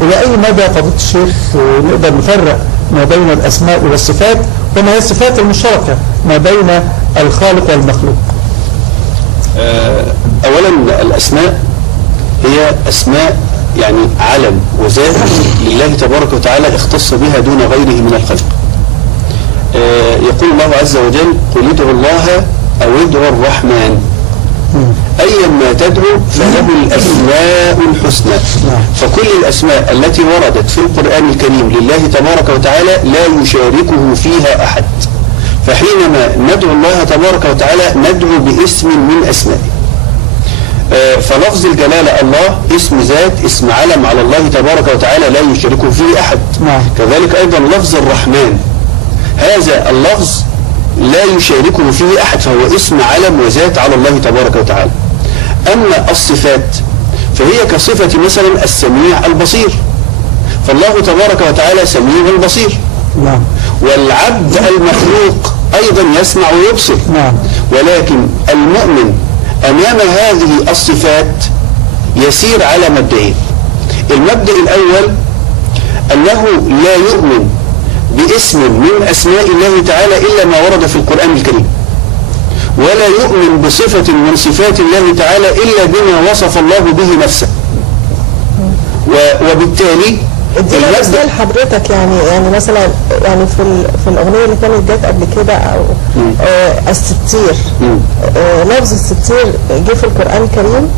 إلى أي مدى فضيلة الشيخ نقدر نفرق ما بين الأسماء والصفات وما هي الصفات المشتركة ما بين الخالق والمخلوق؟ أولا الأسماء هي أسماء يعني علم وذات لله تبارك وتعالى اختص بها دون غيره من الخلق. يقول الله عز وجل: قل ادعوا الله أو ادعوا الرحمن أيما تدعو فله الأسماء الحسنى. فكل الأسماء التي وردت في القرآن الكريم لله تبارك وتعالى لا يشاركه فيها أحد. فحينما ندعو الله تبارك وتعالى ندعو باسم من أسمائه. فلفظ الجلالة الله اسم ذات، اسم علم على الله تبارك وتعالى لا يشاركه فيه أحد. كذلك أيضا لفظ الرحمن، هذا اللفظ لا يشاركه فيه أحد، فهو اسم علم وذات على الله تبارك وتعالى. أما الصفات فهي كصفة مثلا السميع البصير، فالله تبارك وتعالى سميع بصير. والعبد المخلوق أيضا يسمع ويبصر. ولكن المؤمن أمام هذه الصفات يسير على مبدئين. المبدأ الأول أنه لا يؤمن باسم من أسماء الله تعالى إلا ما ورد في القرآن الكريم، ولا يؤمن بصفة من صفات الله تعالى إلا بما وصف الله به نفسه. وبالتالي ادينا مثال حضرتك، يعني مثلا يعني في الأغنية اللي كانت جت قبل كده أو الستير، لفظ الستير جه في القرآن الكريم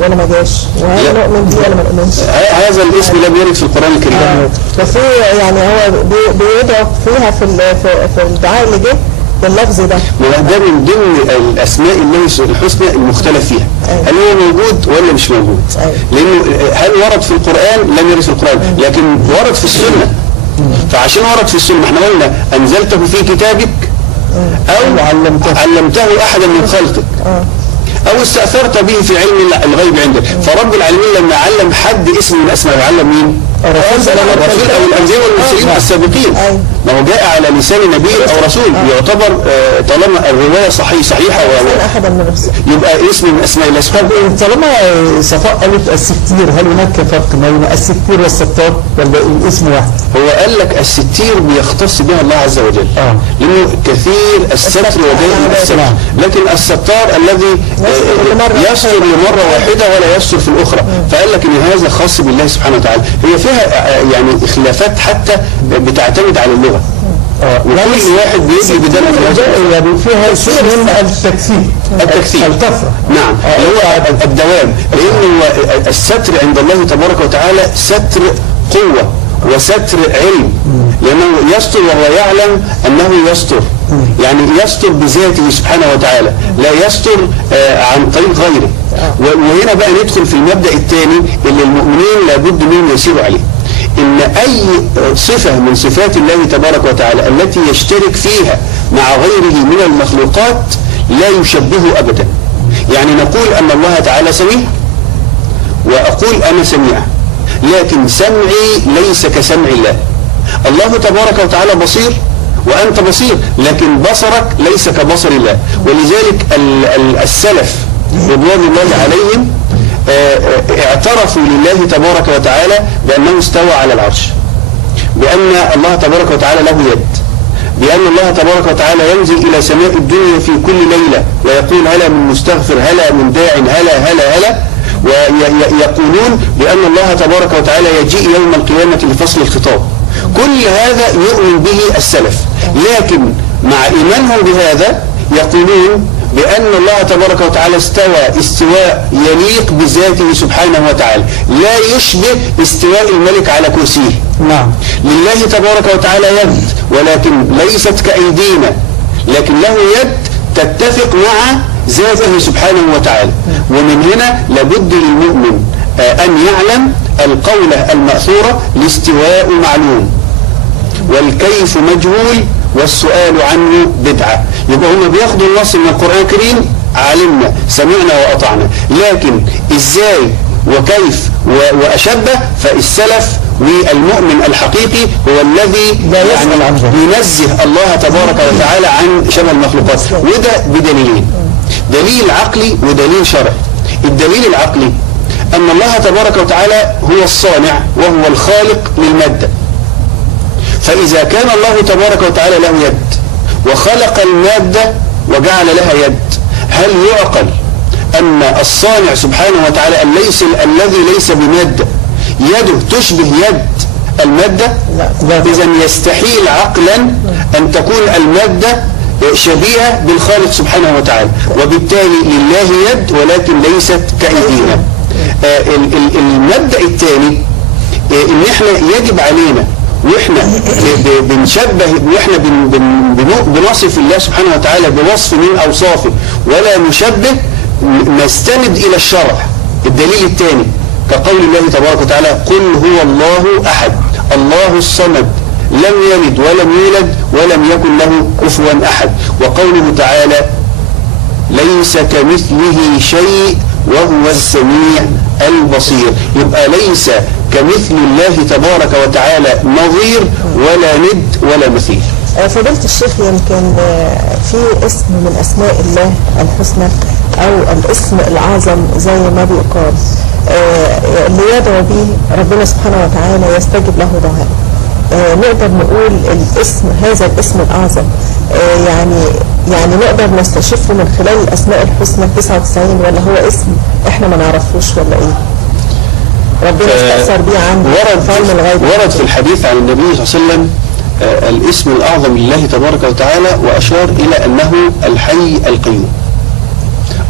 ولا ما جاش؟ وهل نؤمن بيه ولا ما نؤمنش؟ هذا الاسم لم يرد في القرآن الكريم. ففي يعني هو بيدعو فيها في الدعاء اللي جه باللفظ ده. ده من ضمن الأسماء الله الحسنى المختلف فيها. هل هو موجود ولا مش موجود؟ لأنه هل ورد في القرآن؟ لم يرد في القرآن، لكن ورد في السنة. فعشان ورد في السنة احنا قلنا أنزلته في كتابك أو علمته أحدا من خلقك أو استأثرت به في علم الغيب عندك. فرب العالمين لما علم حد اسم من أسماء علم مين؟ الرسول أو الأنبياء والمرسلين السابقين. ما هو جاء على لسان نبي أو رسول يعتبر طالما الرواية صحيحة يبقى اسم من أسماء الله سبحانه. طالما صفاء قالت الستير، هل هناك فرق بين الستير والستار ولا الاسم واحد؟ هو قال لك الستير بيختص بها الله عز وجل لأنه كثير الستر ودائم الستر، لكن الستار الذي يستر لمرة واحدة ولا يستر في الأخرى. فقال لك إن هذا خاص بالله سبحانه وتعالى. هي فيها يعني خلافات حتى بتعتمد على اللغة، وكل واحد بيجي بدل يعني فيها شيء من التكثير الكثرة. نعم، اللي هو الدوام، لأنه الستر عند الله تبارك وتعالى ستر قوة وستر علم، لأنه يستر وهو يعلم أنه يستر، يعني يستر بذاته سبحانه وتعالى، لا يستر عن طريق غيره. وهنا بقى ندخل في المبدأ الثاني اللي المؤمنين لابد منهم يسيروا عليه، إن أي صفة من صفات الله تبارك وتعالى التي يشترك فيها مع غيره من المخلوقات لا يشبهه أبدا. يعني نقول أن الله تعالى سميع، وأقول أنا سميع، لكن سمعي ليس كسمع الله. الله تبارك وتعالى بصير وأنت بصير، لكن بصرك ليس كبصر الله. ولذلك السلف رضوان الله عليهم اعترفوا لله تبارك وتعالى بأنه استوى على العرش، بأن الله تبارك وتعالى له يد، بأن الله تبارك وتعالى ينزل إلى سماء الدنيا في كل ليلة ويقول هلا من مستغفر، هلا من داع، هلا هلا هلا. ويقولون بأن الله تبارك وتعالى يجيء يوم القيامة لفصل الخطاب. كل هذا يؤمن به السلف، لكن مع إيمانهم بهذا يقولون بأن الله تبارك وتعالى استوى استواء يليق بذاته سبحانه وتعالى، لا يشبه استواء الملك على كرسيه. لله تبارك وتعالى يد، ولكن ليست كأيدينا، لكن له يد تتفق مع ذاته سبحانه وتعالى. ومن هنا لابد للمؤمن أن يعلم القولة المأثورة: الاستواء معلوم والكيف مجهول والسؤال عنه بدعة. يبقى هم بياخدوا النص من القرآن الكريم، علمنا سمعنا وأطعنا، لكن إزاي وكيف وأشبه، فالسلف والمؤمن الحقيقي هو الذي ينزه الله تبارك وتعالى عن شبه المخلوقات. وده بدليلين: دليل عقلي ودليل شرعي. الدليل العقلي أن الله تبارك وتعالى هو الصانع وهو الخالق للمادة. فإذا كان الله تبارك وتعالى له يد وخلق المادة وجعل لها يد، هل يعقل أن الصانع سبحانه وتعالى الذي ليس بمادة يده تشبه يد المادة؟ إذن يستحيل عقلا أن تكون المادة شبيهة بالخالق سبحانه وتعالى، وبالتالي لله يد ولكن ليست كأيدينا. المبدأ الثاني ان احنا يجب علينا واحنا بنشبه واحنا بنصف الله سبحانه وتعالى بوصف من اوصافه ولا نشبه، نستند الى الشرع. الدليل الثاني كقول الله تبارك وتعالى قل هو الله احد الله الصمد لم يلد ولم يولد ولم يكن له كفوا احد، وقوله تعالى ليس كمثله شيء وهو السميع البصير. يبقى ليس كمثل الله تبارك وتعالى نظير ولا ند ولا مثيل. فضيلة الشيخ، يمكن في اسم من أسماء الله الحسنى أو الاسم الأعظم زي ما بيقال اللي يدعو به ربنا سبحانه وتعالى يستجب له دعاء. نقدر نقول هذا الاسم الأعظم يعني نقدر نستشفه من خلال الأسماء الحسنى 99 ولا هو اسم احنا ما نعرفوش ولا ايه؟ ربنا استأثر بيه عنه. ورد في الحديث عن النبي صلى الله عليه وسلم الاسم الأعظم لله تبارك وتعالى، وأشار إلى أنه الحي القيوم.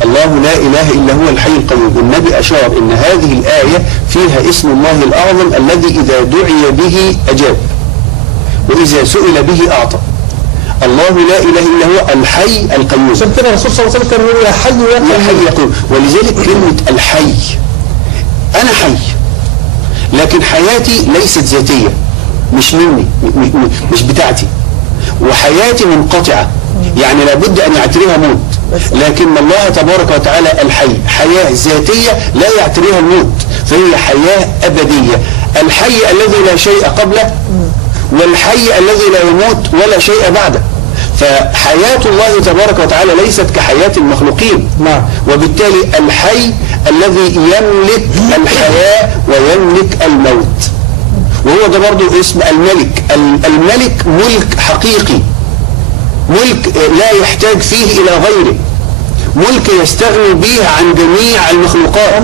الله لا إله إلا هو الحي القيوم. النبي أشار أن هذه الآية فيها اسم الله الأعظم الذي إذا دعي به أجاب وإذا سئل به أعطى. الله لا إله إلا هو الحي القيوم. عشان كده الرسول صلى الله عليه وسلم كان يقول يا حي يا قيوم. ولذلك كلمة الحي، أنا حي لكن حياتي ليست ذاتية، مش مني، مش بتاعتي، وحياتي منقطعة، يعني لابد أن يعتريها موت. لكن الله تبارك وتعالى الحي حياة ذاتية لا يعتريها الموت، فهي حياة أبدية. الحي الذي لا شيء قبله والحي الذي لا يموت ولا شيء بعده. فحياة الله تبارك وتعالى ليست كحياة المخلوقين، وبالتالي الحي الذي يملك الحياة ويملك الموت. وهو ده برضو اسم الملك. الملك ملك حقيقي، ملك لا يحتاج فيه إلى غيره، ملك يستغني به عن جميع المخلوقات،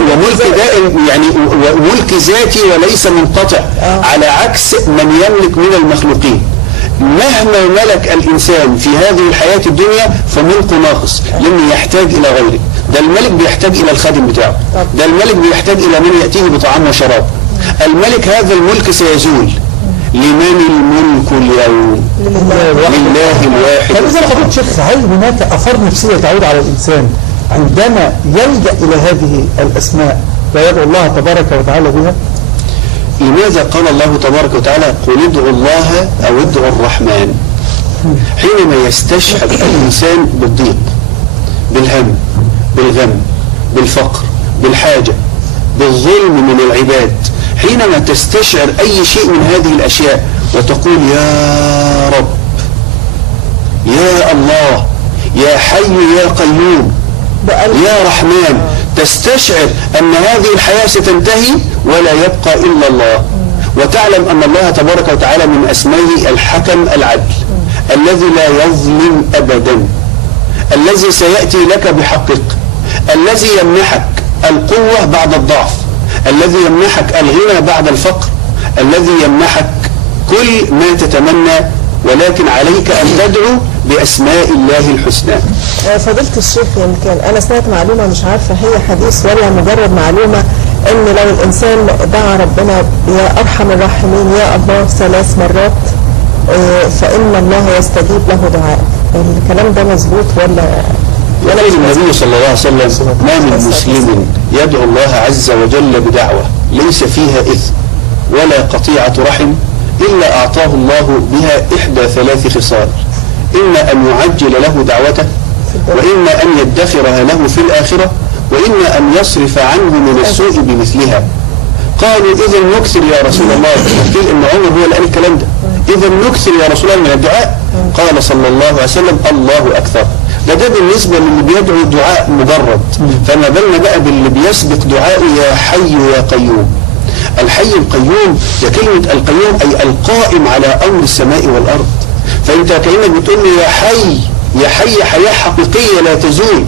وملك دائم يعني ملك ذاتي وليس منقطع، على عكس من يملك من المخلوقين. مهما ملك الإنسان في هذه الحياة الدنيا فملكه ناقص، لأنه يحتاج إلى غيره. ده الملك بيحتاج إلى الخادم بتاعه، ده الملك بيحتاج إلى من يأتيه بطعام وشراب. الملك هذا الملك سيزول. لمن الملك اليوم؟ لله الواحد. طب إذا فضلت شيخ، هل هناك آثار نفسية تعود على الإنسان عندما يلجأ إلى هذه الأسماء ويدعو الله تبارك وتعالى بها؟ لماذا قال الله تبارك وتعالى قل ادعوا الله أو ادعوا الرحمن؟ حينما يستشعر الإنسان بالضيق، بالهم، بالغم، بالفقر، بالحاجة، بالظلم من العباد، حينما تستشعر أي شيء من هذه الأشياء وتقول يا رب، يا الله، يا حي يا قيوم، يا رحمن، تستشعر أن هذه الحياة ستنتهي ولا يبقى إلا الله، وتعلم أن الله تبارك وتعالى من أسمائه الحكم العدل الذي لا يظلم أبدا، الذي سيأتي لك بحقك، الذي يمنحك القوة بعد الضعف، الذي يمنحك الغنى بعد الفقر، الذي يمنحك كل ما تتمنى، ولكن عليك أن تدعو بأسماء الله الحسنى. فضيلة الشيخ، يمكن أنا سمعت معلومة مش عارفة هي حديث ولا مجرد معلومة، إن لو الإنسان دعا ربنا يا أرحم الراحمين يا الله 3 مرات فإن الله يستجيب له دعاء. الكلام ده مظبوط ولا يقول النبي صلى الله عليه وسلم ما من مسلم يدعو الله عز وجل بدعوة ليس فيها إثم ولا قطيعة رحم إلا أعطاه الله بها إحدى 3 خصال: إما أن يعجل له دعوته، وإما أن يدخرها له في الآخرة، وإما أن يصرف عنه من السوء بمثلها. قالوا إذا نكثر يا رسول الله، قيل إن عمر هو اللي قال الكلام ده، إذا نكثر يا رسول الله من الدعاء؟ قال صلى الله عليه وسلم الله أكثر. ده بالنسبة للي بيدعو دعاء مجرد، فما بالنا بقى باللي بيسبق دعاء يا حي يا قيوم. الحي القيوم ده كلمة القيوم أي القائم على أمر السماء والأرض. فأنت كأنك بتقول لي يا حي، يا حي حياة حقيقية لا تزول،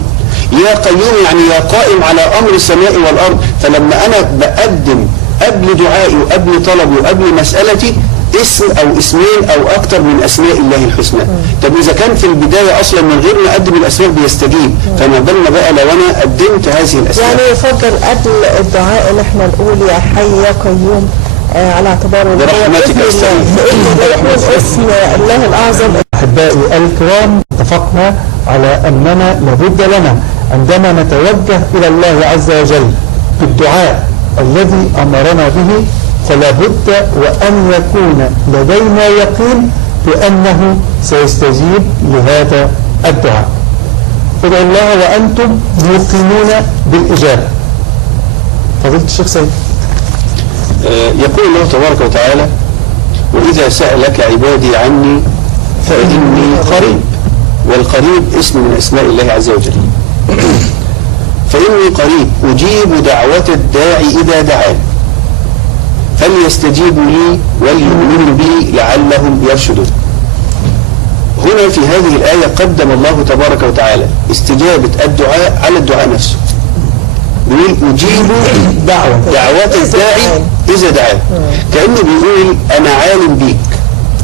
يا قيوم يعني يا قائم على أمر السماء والأرض. فلما أنا بقدم قبل دعائي وقبل طلبي وقبل مسألتي اسم أو اسمين أو أكثر من أسماء الله الحسنى. طب إذا كان في البداية أصلا من غير ما أقدم الأسماء بيستجيب، فما بالنا بقى لو أنا قدمت هذه الأسماء. يعني يفضل قبل الدعاء إن احنا نقول يا حي يا قيوم على اعتبار برحمتك أستعين اسم الله الأعظم. أحبائي الكرام، اتفقنا على أننا لابد لنا عندما نتوجه إلى الله عز وجل بالدعاء الذي أمرنا به فلا بد وأن يكون لدينا يقين بأنه سيستجيب لهذا الدعاء. ادعوا الله وأنتم موقنون بالإجابة. فضيلة الشيخ سيد. يقول الله تبارك وتعالى: وإذا سألك عبادي عني فإني قريب. والقريب اسم من أسماء الله عز وجل. فإني قريب أجيب دعوة الداعي إذا دعان فليستجيبوا لي وليؤمنوا بي لعلهم يرشدون. هنا في هذه الآية قدم الله تبارك وتعالى استجابة الدعاء على الدعاء نفسه. بيقول أجيب دعوة الداعي إذا دعان، كأنه بيقول أنا عالم بيك،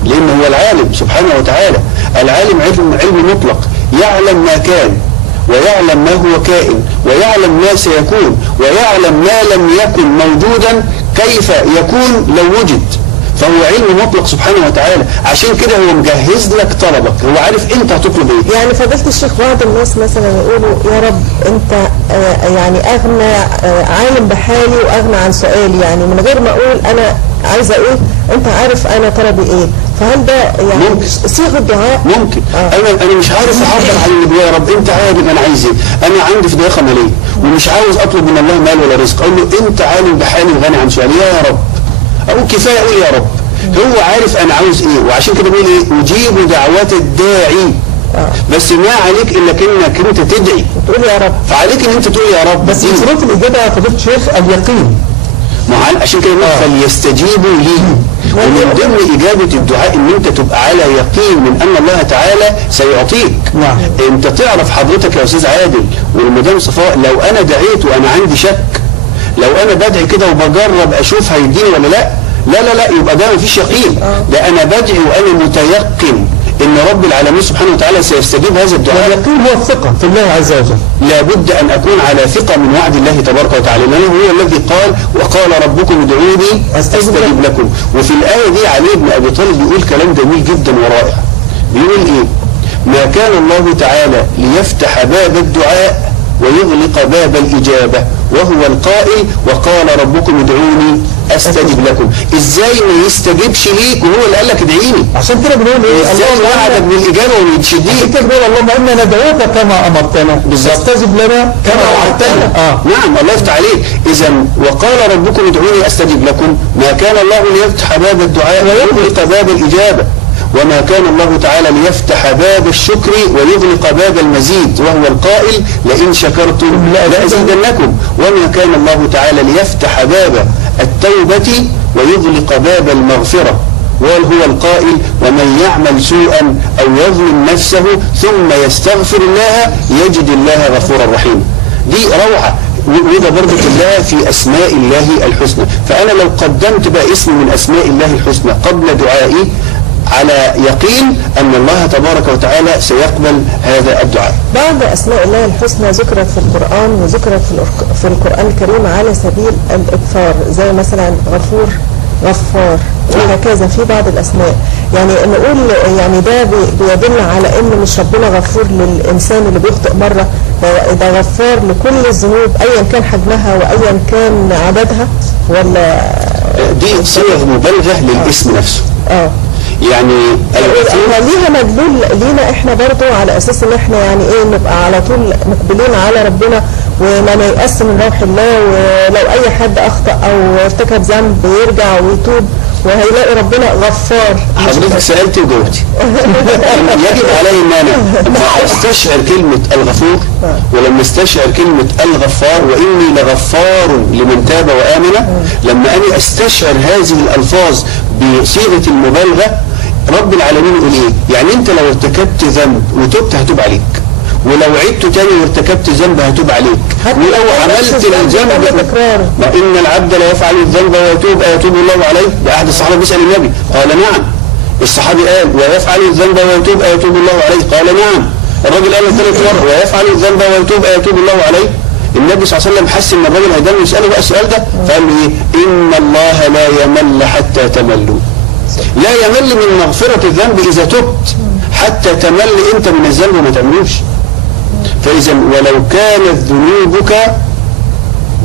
لأنه هو العالم سبحانه وتعالى. العالم علم مطلق، يعلم ما كان ويعلم ما هو كائن ويعلم ما سيكون ويعلم ما لم يكن موجودا كيف يكون لو وجد. فهو علم مطلق سبحانه وتعالى، عشان كده هو مجهز لك طلبك، هو عارف انت هتطلب ايه. يعني فضيلة الشيخ بعض الناس مثلا يقولوا يا رب انت يعني اغنى عالم بحالي واغنى عن سؤالي، يعني من غير ما اقول انا عايزه ايه انت عارف انا طلبي ايه. فهل ده يعني ممكن صيغه دعاء؟ ممكن. انا مش عارف اعبر عن اللي جوايا. يا رب انت عالم انا عايز ايه، انا عندي في ضيقه ماليه ومش عاوز اطلب من الله مال ولا رزق، اقول له انت عالم بحالي وغني عن سؤالي يا رب. اقول كفايه اقول يا رب، هو عارف انا عاوز ايه. وعشان كده بيقول ايه اجيب دعوات الداعي. بس ما عليك الا انك انت تدعي تقول يا رب، فعليك ان انت تقول يا رب. بس شروط الاجابه يا فضيله الشيخ اليقين. عشان كده فليستجيبوا لي. ومن ضمن إجابة الدعاء إن أنت تبقى على يقين من أن الله تعالى سيعطيك. نعم. أنت تعرف حضرتك يا أستاذ عادل والمدام وصفاء، لو أنا دعيت وأنا عندي شك، لو أنا بدعي كده وبجرب أشوف هيديني ولا لا، لا يبقى ده مفيش يقين. ده أنا بدعي وأنا متيقن إن رب العالمين سبحانه وتعالى سيستجيب هذا الدعاء. واليقين هو الثقة في الله عز وجل. لابد أن أكون على ثقة من وعد الله تبارك وتعالى، لأنه هو الذي قال وقال ربكم ادعوني أستجب لكم. وفي الآية دي علي بن أبي طالب بيقول كلام جميل جدا ورائع. بيقول إيه؟ ما كان الله تعالى ليفتح باب الدعاء ويغلق باب الإجابة وهو القائل وقال ربكم ادعوني أستجب لكم. إزاي ما يستجيبش ليك وهو اللي قال لك ادعيني؟ عشان كده بنقول إيه؟ إزاي وعدك بالإجابة ويتشديك؟ عشان كده بنقول اللهم إنا ندعوك كما أمرتنا استجب لنا كما وعدتنا. نعم الله يفتح عليك. إذا وقال ربكم ادعوني أستجب لكم، ما كان الله ليفتح باب الدعاء ويغلق باب الإجابة، وما كان الله تعالى ليفتح باب الشكر ويغلق باب المزيد وهو القائل لئن شكرتم لأزيدنكم، وما كان الله تعالى ليفتح باب التوبة ويغلق باب المغفرة وهو القائل ومن يعمل سوءا أو يظلم نفسه ثم يستغفر الله يجد الله غفورا رحيما. دي روعة، وده برضه كلها في أسماء الله الحسنى. فأنا لو قدمت بقى اسم من أسماء الله الحسنى قبل دعائي على يقين أن الله تبارك وتعالى سيقبل هذا الدعاء. بعض أسماء الله الحسنى ذكرت في القرآن وذكرت في القرآن الكريم على سبيل الإكثار، زي مثلا غفور، غفار، وهكذا في بعض الأسماء. يعني نقول يعني ده بيدل على إن مش ربنا غفور للإنسان اللي بيخطئ مرة، ده غفار لكل الذنوب أيا كان حجمها وأيا كان عددها، ولا دي صيغ مبالغة للاسم نفسه. يعني ليها مدلول لينا احنا برضو على اساس ان احنا يعني ايه نبقى على طول مقبلين على ربنا وما نيأس من روح الله، ولو اي حد اخطأ او ارتكب ذنب يرجع ويتوب وهيلاقي ربنا غفار. حضرتك سألتي وجاوبتي. يجب علي ان انا لما استشعر كلمة الغفور ولما استشعر كلمة الغفار واني لغفار لمن تاب وآمن، لما اني استشعر هذه الالفاظ بصيغة المبالغة، رب العالمين يقول ايه؟ يعني انت لو ارتكبت ذنب وتبت هتوب عليك، ولو عدت تاني وارتكبت ذنب هتوب عليك، ولو عملت الذنب ما ان العبد لا يفعل الذنب ويتوب ايتوب الله عليه. ده احد الصحابه بيسال النبي قال نعم. الصحابي قال ويفعل الذنب ويتوب ايتوب الله عليه، قال نعم. الراجل قال ثالث مره ويفعل الذنب ويتوب ايتوب الله عليه. النبي صلى الله عليه وسلم حس ان الراجل هيدل يساله بقى السؤال ده، فقال له ايه؟ ان الله لا يمل حتى تملوا. لا يمل من مغفره الذنب اذا تبت، حتى تمل انت من الذنب وما تعملوش. فإذا ولو كانت ذنوبك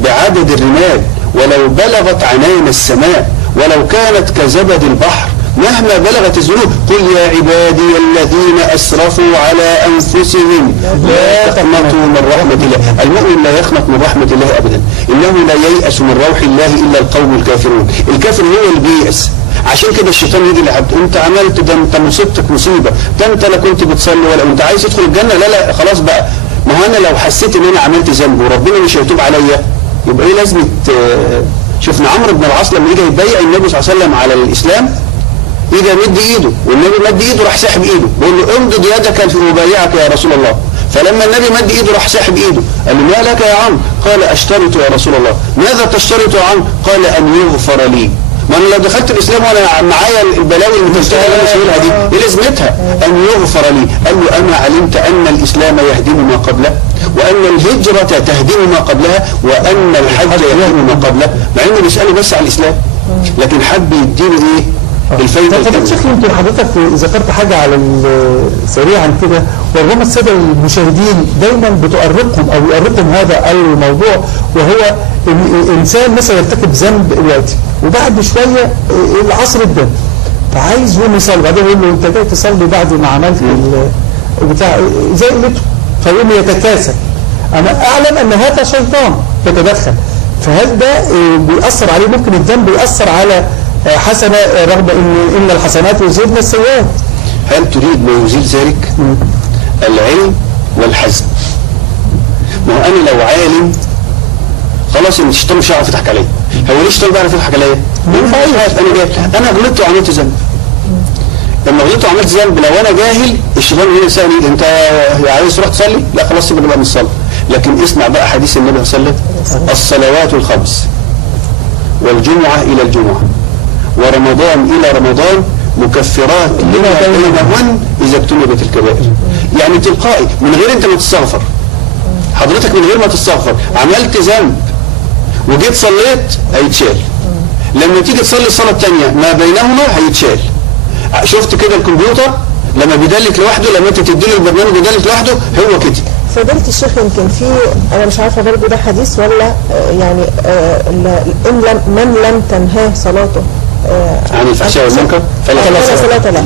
بعدد الرمال، ولو بلغت عنان السماء، ولو كانت كزبد البحر، مهما بلغت الذنوب، قل يا عبادي الذين أسرفوا على أنفسهم لا تقنطوا من رحمة الله. المؤمن لا يقنط من رحمة الله أبدا، إنه لا ييأس من روح الله إلا القوم الكافرون. الكافر هو اللي بييأس. عشان كده الشيطان يجي لعبد، انت عملت ده، انت مصيبتك مصيبه، ده انت لا كنت بتصلي ولا انت عايز تدخل الجنه، لا لا خلاص بقى. ما هو انا لو حسيت ان انا عملت ذنب وربنا مش هيتوب عليا، يبقى ايه لازمه؟ شفنا عمرو بن العاص لما يجي يبايع النبي صلى الله عليه وسلم على الاسلام، يجي يمد ايده والنبي مد ايده راح ساحب ايده، بيقول له امدد يدك لابايعك يا رسول الله. فلما النبي مد ايده راح ساحب ايده، قال له ما لك يا عمرو؟ قال اشترط يا رسول الله. ماذا تشترط يا عمرو؟ قال ان يغفر لي. ما انا لو دخلت الاسلام وانا معايا البلاوي المتشابهه اللي انا شايلها دي، ايه لازمتها؟ ان يغفر لي. قال له اما علمت ان الاسلام يهدم ما قبله، وان الهجره تهدم ما قبلها، وان الحج يهدم ما قبله، مع انه بيساله بس على الاسلام، لكن حب يديله ايه؟ الفايده. طب الشيخ يمكن حضرتك ذكرت حاجه على سريعا كده، وربما الساده المشاهدين دايما بتؤرقهم او يؤرقهم هذا الموضوع، وهو انسان مثلا يرتكب ذنب دلوقتي وبعد شويه العصر ادى فعايز يقوم يصلي، بعدين يقول له انت جاي تصلي بعد ما عملت بتاع زي قلته، فيقوم يتكاسل. انا اعلم ان هذا شيطان يتدخل، فهل ده بيأثر عليه؟ ممكن الذنب يأثر على حسنة رغم إن الحسنات يزيدن السيئات. هل تريد ما يزيل ذلك؟ العلم والحزم. ما هو أنا لو عالم خلاص إن الشيطان مش هيعرف يضحك عليا. هو ليه الشيطان بيعرف يضحك عليا؟ أنا غلطت وعملت ذنب. لما غلطت وعملت ذنب لو أنا جاهل الشيطان هنا يسألني أنت عايز تروح تصلي؟ لا خلاص يبقى من الصلاة. لكن اسمع بقى حديث النبي صلى الله عليه وسلم: الصلوات الخمس والجمعة إلى الجمعة ورمضان إلى رمضان مكفرات لما بينهن إذا اجتنبت الكبائر. يعني تلقائي من غير أنت ما تستغفر، حضرتك من غير ما تستغفر عملت ذنب وجيت صليت هيتشال. لما تيجي تصلي الصلاة الثانية ما بينهما هيتشال. شفت كده الكمبيوتر لما بيدلك لوحده، لما انت تديله البرنامج بيدلك لوحده، هو كده. فضيلة الشيخ يمكن في انا مش عارفه برضه ده حديث ولا يعني ان من لم تنهاه صلاته عن الفحشاء والمنكر فلا صلاة له.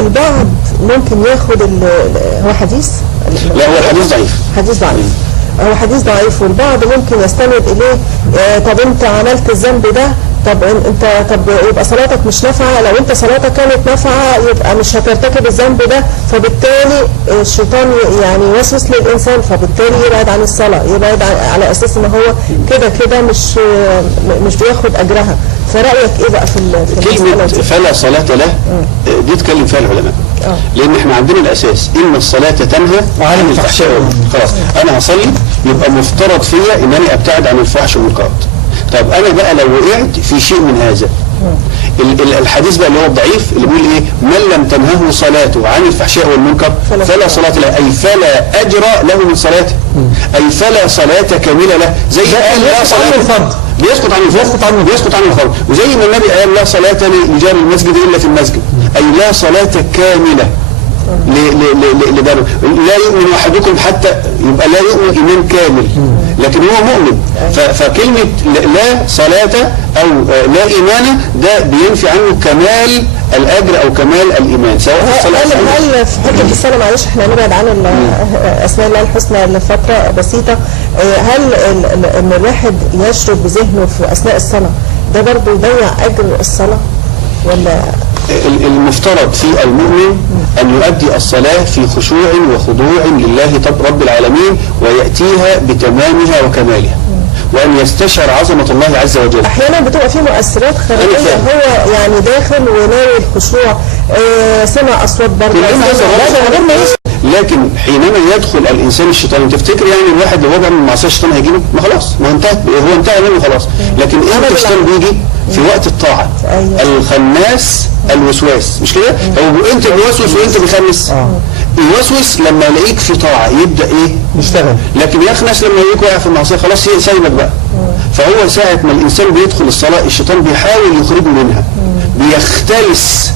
البعض ممكن ياخد هو حديث؟ لا هو حديث ضعيف. حديث ضعيف. هو حديث ضعيف والبعض ممكن يستند اليه. طب انت عملت الذنب ده، طب يبقى صلاتك مش نافعه. لو انت صلاتك كانت نافعه يبقى مش هترتكب الذنب ده، فبالتالي الشيطان يعني يوسوس للانسان، فبالتالي يبعد عن الصلاه، يبعد على اساس ان هو كده مش بياخد اجرها. فرايك ايه بقى في كلمه فلا صلاه له؟ دي اتكلم فيها العلماء. لان احنا عندنا الاساس ان الصلاه تنهى عن الفحشاء والمنكر. خلاص انا هصلي يبقى مفترض فيا ان انا ابتعد عن الفحش والمنكرات. طب انا بقى لو وقعت في شيء من هذا، الحديث بقى اللي هو الضعيف اللي بيقول ايه: من لم تنهه صلاته عن الفحشاء والمنكر فلا صلاة له، اي فلا اجر له من صلاته، اي فلا صلاة كاملة له. زي قال لا صلاة الفرض بيسقط عن الفرض، وزي ما النبي قال لا صلاة لجار المسجد الا في المسجد، اي لا صلاة كاملة لداره. لا يؤمن احدكم حتى يبقى لا يؤمن ايمان كامل، لكن هو مؤمن. فكلمه لا صلاه او لا ايمان ده بينفي عنه كمال الاجر او كمال الايمان، سواء في الصلاه. هل في حته الصلاه، معلش احنا هنبعد عن اسماء الله الحسنى لفتره بسيطه، هل ان الواحد يشرب بذهنه في اثناء الصلاه ده برضه يضيع اجر الصلاه؟ ولا المفترض في المؤمن أن يؤدي الصلاة في خشوع وخضوع لله رب العالمين ويأتيها بتمامها وكمالها، وأن يستشعر عظمة الله عز وجل. احيانا بتبقى في مؤثرات خارجيه، هو يعني داخل وناوي الخشوع، سمع اصوات بره غير ما لكن حينما يدخل الانسان الشيطان، تفتكر يعني الواحد لو وضع من معصيه الشيطان هيجيله؟ ما خلاص، ما هو انتهى منه خلاص. لكن امتى الشيطان بيجي؟ في وقت الطاعه. الخناس الوسواس، مش كده؟ هو انت بيوسوس وانت بيخنس. يوسوس لما يلاقيك في طاعه يبدا ايه؟ يشتغل. لكن يخنس لما يلاقيك واقع في المعصيه خلاص سايبك بقى. فهو ساعه ما الانسان بيدخل الصلاه الشيطان بيحاول يخرجه منها، بيختلس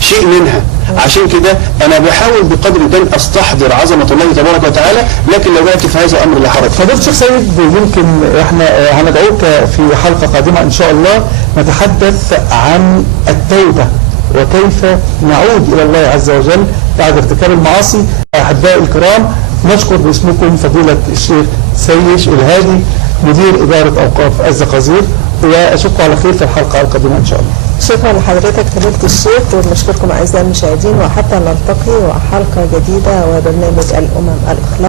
شيء منها. عشان كده انا بحاول بقدر الامكان استحضر عظمه الله تبارك وتعالى، لكن لو وقعت في هذا امر لا حرج. فضيلة الشيخ سيد، يمكن احنا هندعوك في حلقه قادمه ان شاء الله نتحدث عن التوبه وكيف نعود الى الله عز وجل بعد ارتكاب المعاصي. احبائي الكرام، نشكر باسمكم فضيله الشيخ سيد الهادي مدير اداره اوقاف الزقازيق، واشوفكم على خير في الحلقه القادمه ان شاء الله. شكرا لحضرتك فضيلة الشيخ، ونشكركم اعزائي المشاهدين، وحتى نلتقي وحلقه جديده وبرنامج الامم الاخلاق.